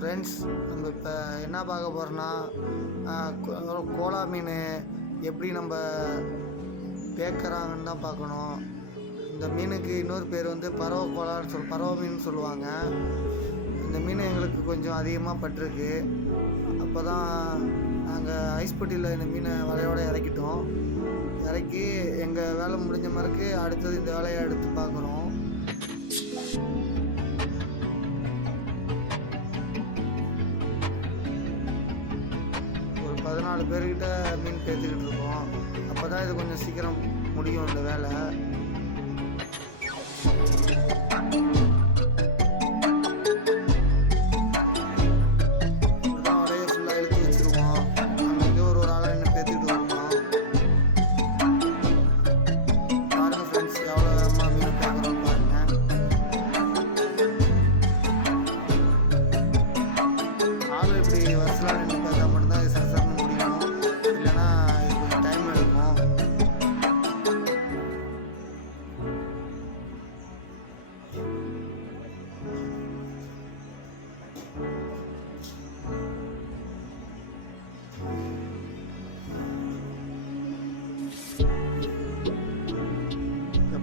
Friends நம்ம இப்போ என்ன பார்க்க போகிறோன்னா கோலா மீன் எப்படி நம்ம பேக்கறாங்கன்னு தான் பார்க்கணும். இந்த மீனுக்கு இன்னொரு பேர் வந்து பறவை கோலான்னு சொல் பறவை மீன் சொல்லுவாங்க. இந்த மீன் எங்களுக்கு கொஞ்சம் அதிகமாக பட்டிருக்கு. அப்போ தான் நாங்கள் ஐஸ் பொட்டியில் இந்த மீனை வலையோடு இறக்கிட்டோம். இறக்கி எங்கள் வேலை முடிஞ்ச மாதிரிக்கு அடுத்தது இந்த வேலையை எடுத்து பார்க்குறோம். பதினாலு பேர்கிட்ட மீன் பேத்துக்கிட்டு இருக்கோம். அப்போ தான் இது கொஞ்சம் சீக்கிரம் முடியும் இந்த வேலை. இப்படிதான்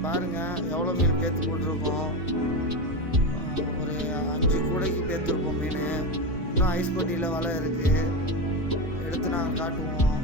பாருங்கள் எவ்வளோ மீன் பேத்து போட்டிருக்கோம். ஒரு அஞ்சு கூடைக்கு பேத்துருப்போம் மீன். இன்னும் ஐஸ் பொட்டியில் வலை இருக்குது எடுத்து நாங்கள் காட்டுவோம்.